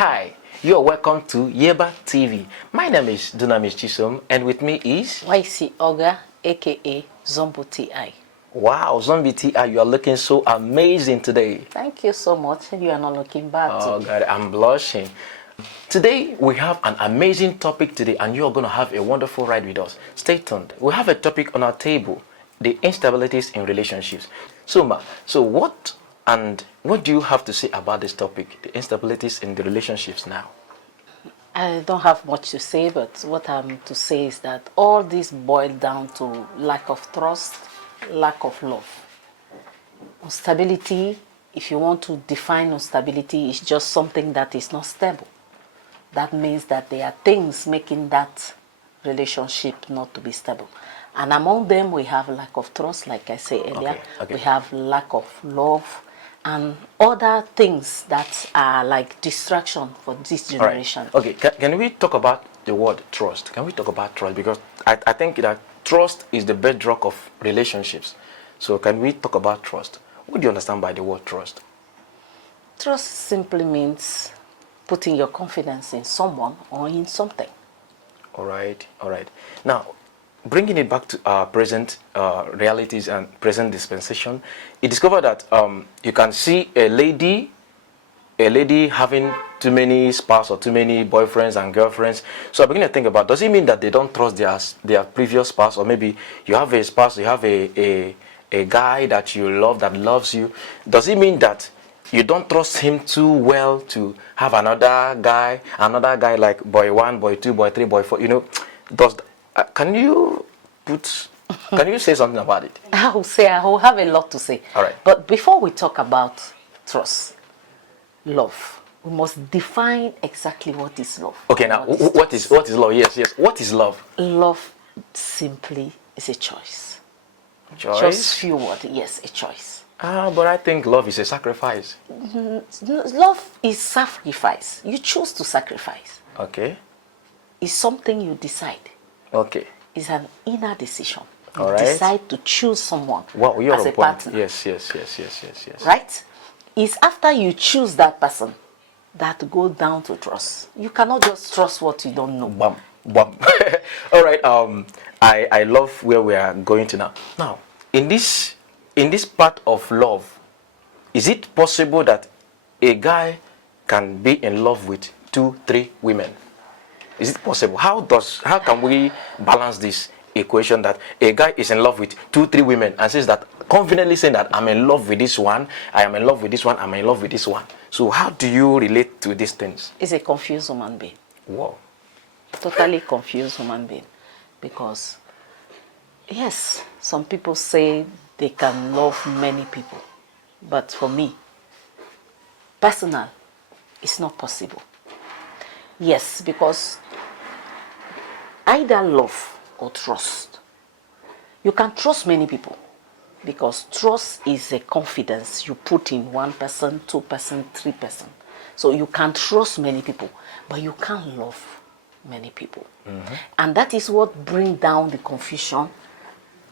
Hi, you are welcome to Yeba TV. My name is Dunamis Chisom, and with me is YC Oga, aka Zombo TI. Wow, Zombie TI, you are looking so amazing today. Thank you so much. You are not looking bad Oh too. God, I'm blushing. Today we have an amazing topic today, and you are going to have a wonderful ride with us. Stay tuned. We have a topic on our table: the instabilities in relationships. So what do you have to say about this topic, the instabilities in the relationships now? I don't have much to say, but what I'm to say is that all this boils down to lack of trust, lack of love. Instability, if you want to define instability, is just something that is not stable. That means that there are things making that relationship not to be stable. And among them, we have lack of trust, like I said earlier. Okay. We have lack of love and other things that are like distraction for this generation. All right. Okay, can we talk about the word trust? Can we talk about trust? Because I think that trust is the bedrock of relationships. So can we talk about trust? What do you understand by the word trust? Trust simply means putting your confidence in someone or in something. All right. Now, bringing it back to our present realities and present dispensation, you discover that you can see a lady having too many spouse or too many boyfriends and girlfriends. So I begin to think about, does it mean that they don't trust their previous spouse? Or maybe you have a spouse, you have a guy that you love, that loves you. Does it mean that you don't trust him too well to have another guy like boy 1, boy 2, boy 3, boy 4? Does can you say something about it? I will have a lot to say. All right. But before we talk about trust, love, we must define exactly what is love. Okay, now what is love? Yes. What is love? Love simply is a choice. Choice? Just few words, yes, a choice. But I think love is a sacrifice. Love is sacrifice. You choose to sacrifice. Okay. It's something you decide. Okay. It's an inner decision. You All right. decide to choose someone Wow, you're as on a point. partner. Yes. Right? It's after you choose that person that go down to trust. You cannot just trust what you don't know. Bam. All right. I love where we are going to now. Now, in this part of love, is it possible that a guy can be in love with 2, 3 women? Is it possible? How can we balance this equation that a guy is in love with 2, 3 women and says that, confidently saying that I'm in love with this one, I am in love with this one, I'm in love with this one? So how do you relate to these things? It's a confused human being. Wow. Totally confused human being. Because, yes, some people say they can love many people. But for me, personal, it's not possible. Yes, because either love or trust. You can trust many people because trust is a confidence you put in one person, 2 person, 3 person. So you can trust many people, but you can't love many people. And that is what brings down the confusion,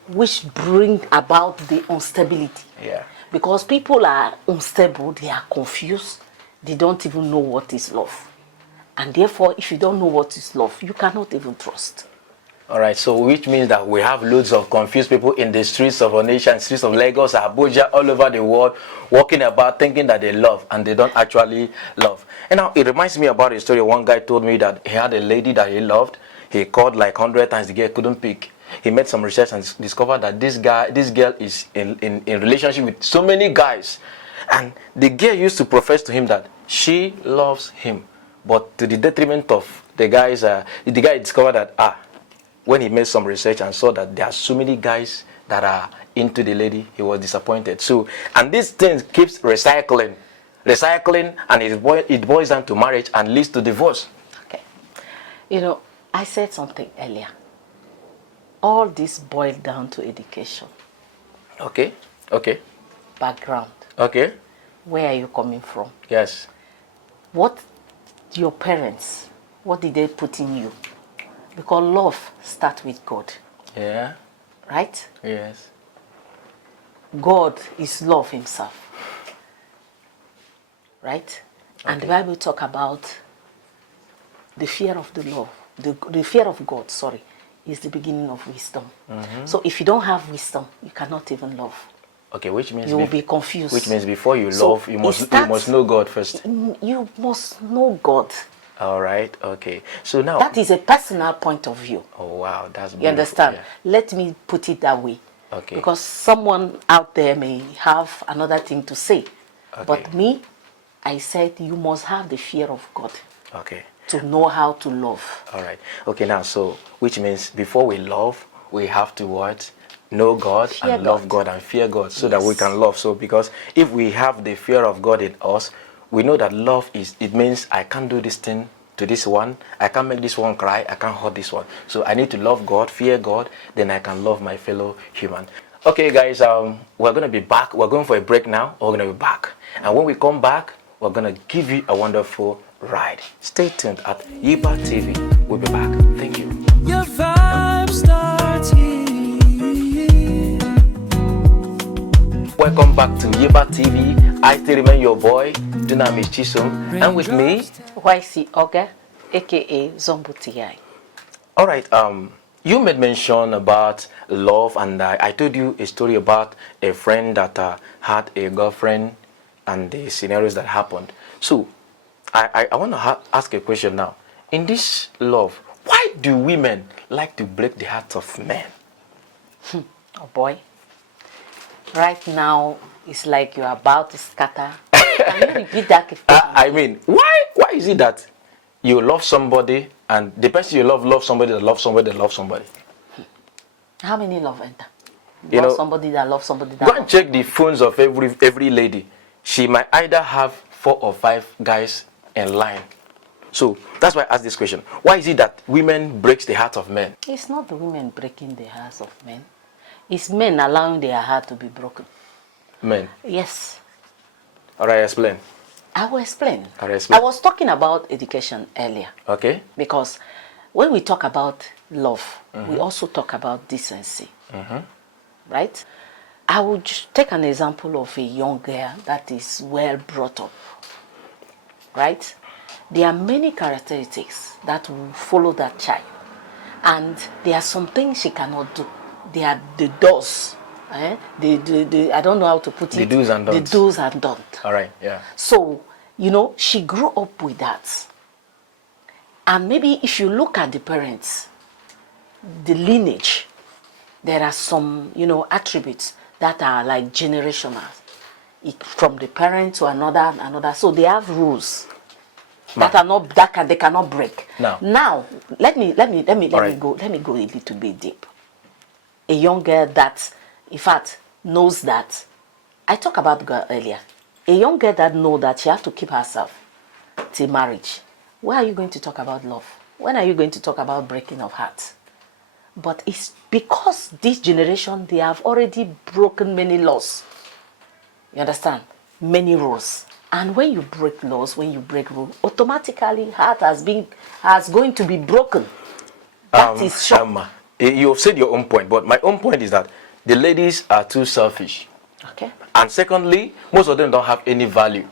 which bring about the instability. Yeah. Because people are unstable, they are confused, they don't even know what is love. And therefore, if you don't know what is love, you cannot even trust. All right, so which means that we have loads of confused people in the streets of our nation, streets of Lagos, Abuja, all over the world, walking about thinking that they love and they don't actually love. And now it reminds me about a story. One guy told me that he had a lady that he loved. He called like 100 times, the girl couldn't pick. He made some research and discovered that this girl is in relationship with so many guys. And the girl used to profess to him that she loves him, but to the detriment of the guys. The guy discovered that when he made some research and saw that there are so many guys that are into the lady, he was disappointed. So, and this thing keeps recycling, and it boils down to marriage and leads to divorce. Okay. I said something earlier. All this boils down to education. Okay. Background. Okay. Where are you coming from? Yes. What your parents, what did they put in you? Because love starts with God. Yeah. Right? Yes. God is love himself. Right? And the Bible talk about the fear of the Lord, the fear of God, sorry, is the beginning of wisdom. So if you don't have wisdom, you cannot even love. Okay, which means You will be confused. Which means before you So love, you must starts- know God first. You must know God. All right. Okay. So now. That is a personal point of view. Oh wow, that's beautiful. You understand? Yeah. Let me put it that way. Okay. Because someone out there may have another thing to say. Okay. But me, I said you must have the fear of God Okay. to know how to love. All right. Okay. Now, so which means before we love, we have to what? Know God Fear and love God. God and fear God, so that we Yes. can love. So because if we have the fear of God in us, we know that love is. It means I can't do this thing to this one. I can't make this one cry. I can't hurt this one. So I need to love God, fear God. Then I can love my fellow human. Okay, guys. We're gonna be back. We're going for a break now. We're gonna be back, and when we come back, we're gonna give you a wonderful ride. Stay tuned at Yiba TV. We'll be back. Thank you. Your vibe starts here. Welcome back to Yiba TV. I still remain your boy, Dunamis Chisom, and with me. YC Oga, aka Zombuti. All right. You made mention about love, and I told you a story about a friend that had a girlfriend and the scenarios that happened. So, I want to ask a question now. In this love, why do women like to break the hearts of men? Oh boy. Right now, it's like you're about to scatter. Can you repeat that question? I mean, why is it that you love somebody and the person you love somebody that loves somebody that loves somebody? How many love enter? You Love know, somebody that loves somebody that Go and loves check the phones of every lady. She might either have 4 or 5 guys in line. So that's why I asked this question. Why is it that women breaks the heart of men? It's not the women breaking the hearts of men. It's men allowing their heart to be broken. Men. Yes. All right, explain. I will explain. All right, explain. I was talking about education earlier. Okay. Because when we talk about love, we also talk about decency. Right? I would take an example of a young girl that is well brought up. Right? There are many characteristics that will follow that child. And there are some things she cannot do. They are the do's. I don't know how to put it. The do's and don'ts. The do's and don'ts. All right, yeah. So, she grew up with that. And maybe if you look at the parents, the lineage, there are some, attributes that are like generational. From the parent to another. So they have rules they cannot break. Now, let me go a little bit deep. A young girl that, in fact, knows that. I talked about girl earlier. A young girl that knows that she has to keep herself till marriage. Where are you going to talk about love? When are you going to talk about breaking of hearts? But it's because this generation, they have already broken many laws. You understand? Many rules. And when you break laws, when you break rules, automatically heart has going to be broken. That is sure. You have said your own point, but my own point is that the ladies are too selfish. Okay. And secondly, most of them don't have any value.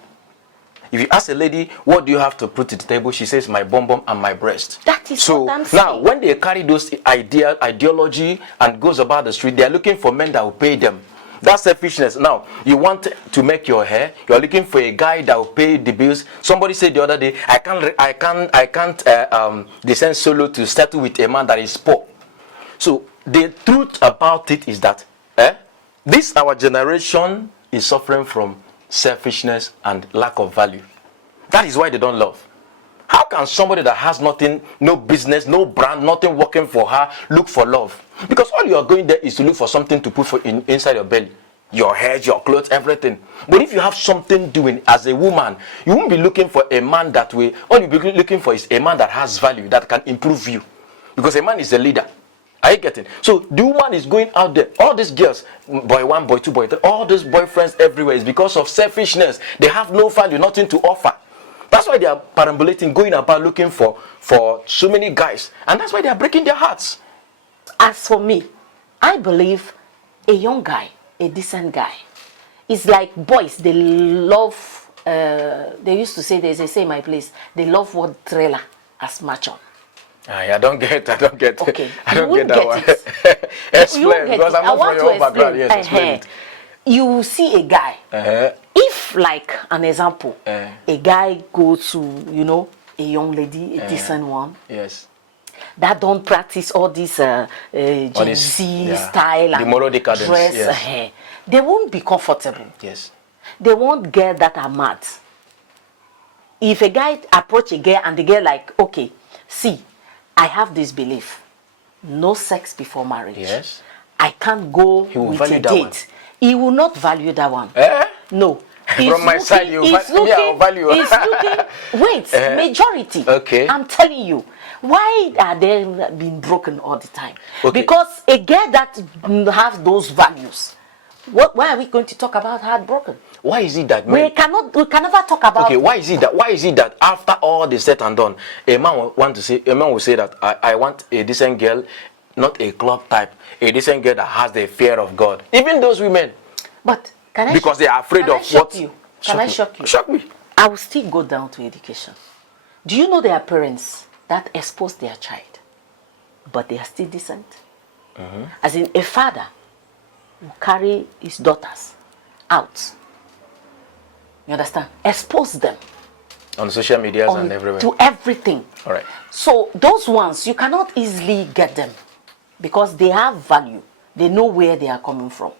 If you ask a lady, what do you have to put to the table? She says, my bum bum and my breast. That is so what I'm saying. Now, when they carry those ideology and goes about the street, they are looking for men that will pay them. That's selfishness. Now, you want to make your hair, you're looking for a guy that will pay the bills. Somebody said the other day, I can't descend solo to settle with a man that is poor. So the truth about it is that our generation is suffering from selfishness and lack of value. That is why they don't love. How can somebody that has nothing, no business, no brand, nothing working for her, look for love? Because all you are going there is to look for something to put inside your belly. Your hair, your clothes, everything. But if you have something doing as a woman, you won't be looking for a man that way. All you'll be looking for is a man that has value, that can improve you. Because a man is a leader. Are you getting? So the woman is going out there. All these girls, boy 1, boy 2, boy 3, all these boyfriends everywhere is because of selfishness. They have no value, nothing to offer. That's why they are perambulating, going about looking for so many guys. And that's why they are breaking their hearts. As for me, I believe a young guy, a decent guy, is like boys. They love they used to say, they say in my place, they love word trailer as macho. I don't get. I don't get. Okay, I don't you get that won't one. get it. Explain, because I'm not from your own background. Yes, explain it. You will see a guy. If, like an example, a guy go to, you know, a young lady, a decent one. Yes. That don't practice all this Gen Z style and moral decadence, dress. yes. They won't be comfortable. Yes. They won't get that are mad. If a guy approach a girl and the girl like, okay, see, I have this belief. No sex before marriage. Yes. I can't go with a date. He will not value that one. No. From my side, you value. He's looking, wait, majority. Okay. I'm telling you. Why are they being broken all the time? Okay. Because a girl that has those values, why are we going to talk about heartbroken? Why is it that we can never talk about? Okay, why is it that after all the said and done, a man will say that I want a decent girl, not a club type, a decent girl that has the fear of God. Even those women. But can I? Because they are afraid of what? Can I shock you? Shock me. I will still go down to education. Do you know there are parents that expose their child, but they are still decent? As in, a father will carry his daughters out. You understand? Expose them on social media and everywhere. To everything. All right. So those ones, you cannot easily get them because they have value. They know where they are coming from.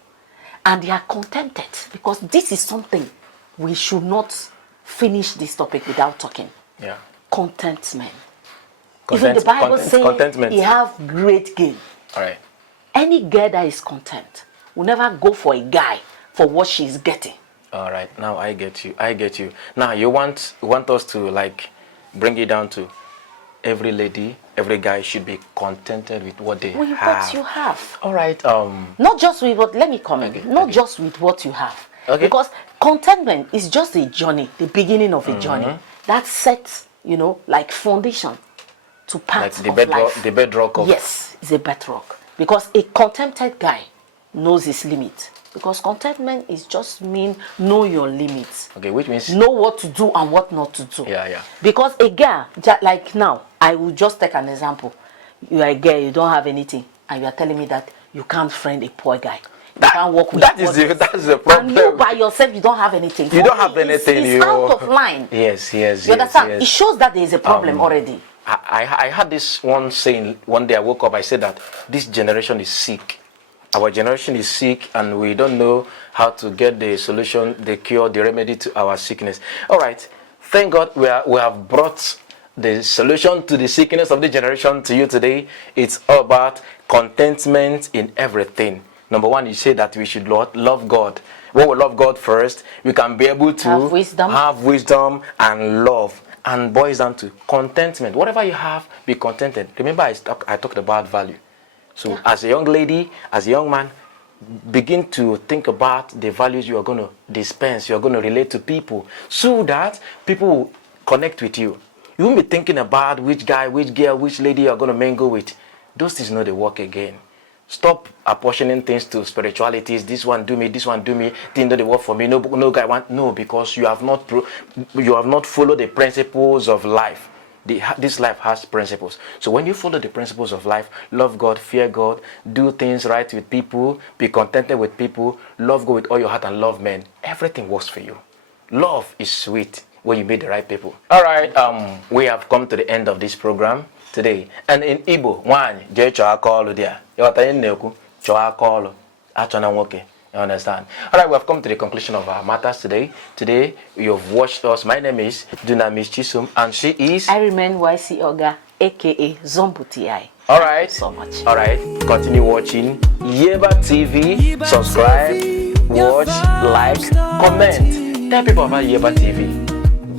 And they are contented because this is something we should not finish this topic without talking. Yeah. Contentment. Even the Bible says you have great gain. All right. Any girl that is content will never go for a guy for what she's getting. All right. Now I get you. I get you. Now you want us to like bring it down to every lady, every guy should be contented with what they have. What you have. All right. Not just with what. Let me comment. Okay, not just with what you have. Okay. Because contentment is just a journey, the beginning of a journey that sets, you know, like foundation to parts like of life. The bedrock of. Yes, it's a bedrock because a contented guy knows his limit. Because contentment is just mean know your limits. Okay, which means know what to do and what not to do. Yeah. Because a girl, like now, I will just take an example. You are a girl, you don't have anything, and you are telling me that you can't friend a poor guy. You can't work with that's the problem. And you by yourself, you don't have anything. You don't have anything. It's out of line. Yes. You understand? Yes. It shows that there is a problem already. I had this one saying one day. I woke up. I said that this generation is sick. Our generation is sick, and we don't know how to get the solution, the cure, the remedy to our sickness. All right. Thank God we have brought the solution to the sickness of the generation to you today. It's all about contentment in everything. Number one, you say that we should love God. When we love God first, we can be able to have wisdom and love. And boils down to contentment. Whatever you have, be contented. Remember, I talked about value. So as a young lady, as a young man, begin to think about the values you are going to dispense, you are going to relate to people, so that people will connect with you. You won't be thinking about which guy, which girl, which lady you are going to mingle with. Those things know they work again. Stop apportioning things to spiritualities. This one do me, things that they work for me. No guy want because you have not followed the principles of life. This life has principles. So when you follow the principles of life, love God, fear God, do things right with people, be contented with people, love God with all your heart and love men, everything works for you. Love is sweet when you meet the right people. All right, we have come to the end of this program today. And in Igbo, you understand? All right, we have come to the conclusion of our matters today. Today, you've watched us. My name is Dunamis Chisum, and she is... I remain YC Oga, a.k.a. Zombuti. All right. Thank you so much. All right. Continue watching Yeba TV. Subscribe, watch, like, comment. Tell people about Yeba TV.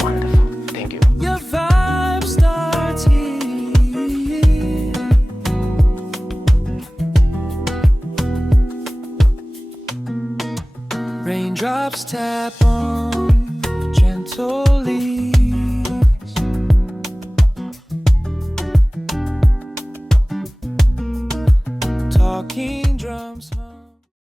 Wonderful. Thank you. Your vibe starts here. Raindrops tap on gentle